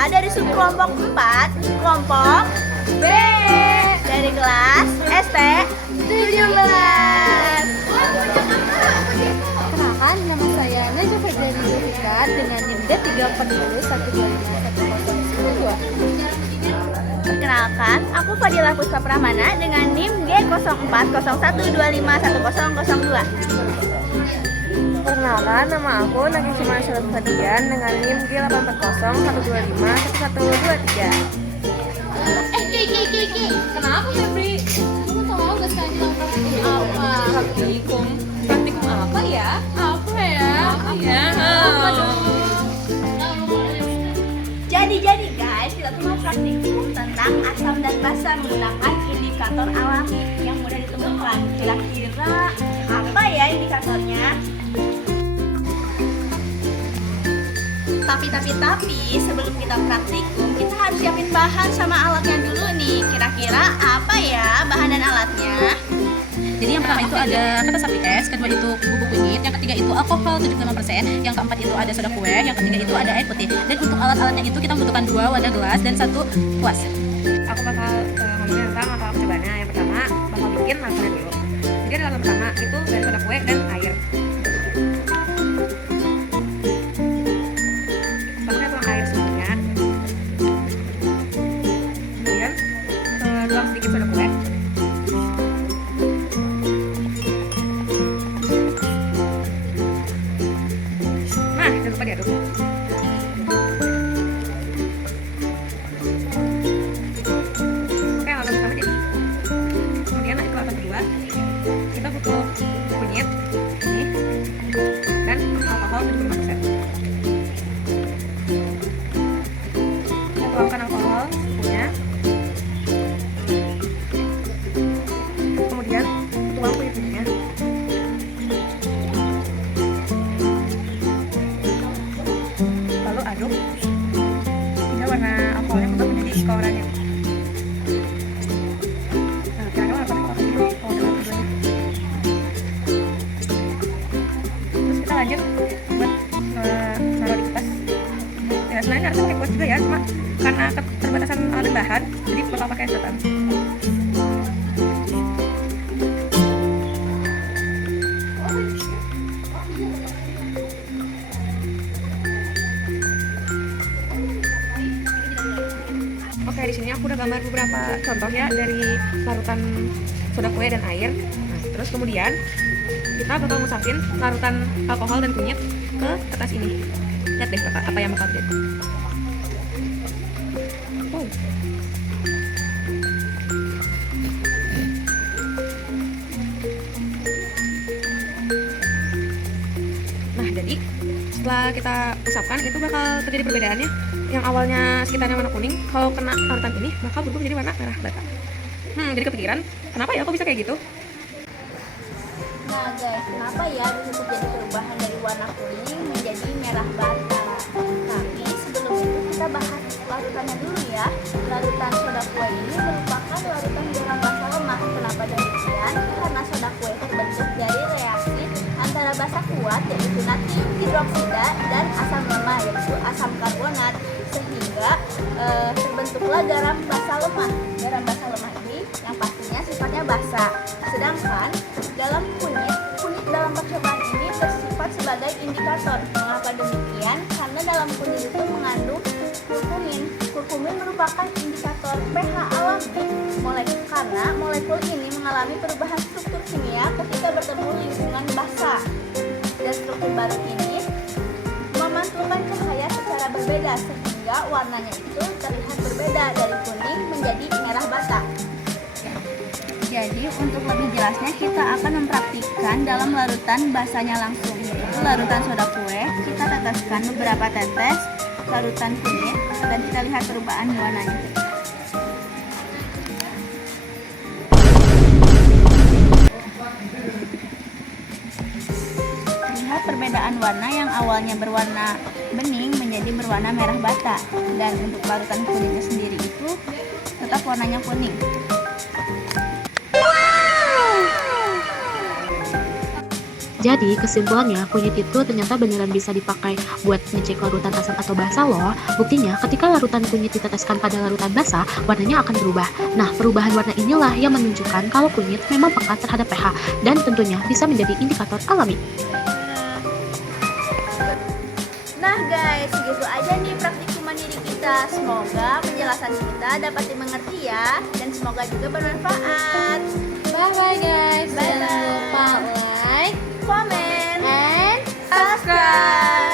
kita dari subkelompok 4, kelompok B dari kelas ST 17. Kenalkan, nama saya Najwa Febriani Zulfikar dengan NIM D3012125102. Perkenalkan, aku Fadilah Puspa Pramana dengan NIM G0401251002. Perkenalkan, nama aku Naki Cuma Syarat Fadian dengan NIM G801251123. Ki. Kenapa Febri? Kamu tahu gak sekarang kita praktikum apa? Praktikum apa ya? Apa ya? Jadi guys, kita tuh mau praktikum tentang asam dan basa menggunakan indikator alami yang mudah ditemukan. Kira-kira apa ya indikatornya? Tapi sebelum kita praktikum, kita harus siapin bahan sama alatnya dulu nih. Kira-kira apa ya bahan dan alatnya? Jadi yang pertama itu ada kertas sapi es, kedua itu bubuk kunyit, yang ketiga itu alkohol 75%, yang keempat itu ada soda kue, yang ketiga itu ada air putih. Dan untuk alat-alatnya itu kita membutuhkan 2 wadah gelas dan 1 kuas. Aku bakal ngomongin tentang apa percobaannya. Yang pertama, bakal bikin langsungnya dulu. Jadi ada yang pertama itu dari soda kue dan air. Pakai tuang air semuanya. Kemudian tuang sedikit soda kue. Nah, jangan lupa diaduk. Oke, langsung pertama jadi. Kemudian nanti kelapa kedua, kita butuh kunyit ini dan alkohol 75%. Kita tuangkan alkohol secukupnya. Kemudian tuang kunyitnya. Lalu aduk hingga warna alkoholnya berubah menjadi keoranye. Nah, kira-kira warna alkoholnya kalau warna keduanya. Terus kita lanjut buat naruh di kipas. Ya sebenarnya harusnya pakai kuas juga ya, cuma karena keterbatasan alat dan bahan, jadi bakal pakai sedotan. Oke, di sini aku udah gambar beberapa contoh ya dari larutan soda kue dan air. Nah, terus kemudian kita bakal ngusapin larutan alkohol dan kunyit ke kertas ini. Lihat deh apa yang bakal terjadi. Wow. Nah, jadi setelah kita usapkan itu bakal terjadi perbedaannya. Yang awalnya sekitarnya warna kuning, kalau kena larutan ini bakal berubah menjadi warna merah bata. Jadi kepikiran, kenapa ya kok bisa kayak gitu? Nah guys, kenapa ya bisa terjadi perubahan dari warna kuning menjadi merah bata? Tapi sebelum itu kita bahas larutannya dulu ya. Larutan soda kue ini merupakan larutan garam basa lemah. Kenapa demikian? Karena soda kue terbentuk dari reaksi antara basa kuat yaitu natrium hidroksida dan asam lemah yaitu asam karbonat, sehingga terbentuklah garam basa lemah. Garam basa lemah ini yang pastinya sifatnya basa. Sedangkan dalam kunyit dalam percobaan ini bersifat sebagai indikator. Mengapa demikian? Karena dalam kunyit itu mengandung kurkumin. Kurkumin merupakan indikator pH alami karena molekul ini mengalami perubahan struktur kimia ketika bertemu lingkungan basa. Dan struktur baru ini memantulkan cahaya secara berbeda sehingga warnanya itu terlihat berbeda dari kuning menjadi merah bata. Jadi untuk lebih jelasnya kita akan mempraktikkan dalam larutan basanya langsung, yaitu larutan soda kue. Kita teteskan beberapa tetes larutan kunyit dan kita lihat perubahan warnanya. Terlihat perbedaan warna yang awalnya berwarna bening menjadi berwarna merah bata, dan untuk larutan kuningnya sendiri itu tetap warnanya kuning. Jadi kesimpulannya kunyit itu ternyata beneran bisa dipakai buat ngecek larutan asam atau basa loh. Buktinya ketika larutan kunyit diteteskan pada larutan basa, warnanya akan berubah. Nah, perubahan warna inilah yang menunjukkan kalau kunyit memang peka terhadap pH dan tentunya bisa menjadi indikator alami. Nah guys, segitu aja nih praktikum mandiri kita. Semoga penjelasan kita dapat dimengerti ya, dan semoga juga bermanfaat. Bye bye guys. Bye-bye. Jangan lupa like, Comment and subscribe.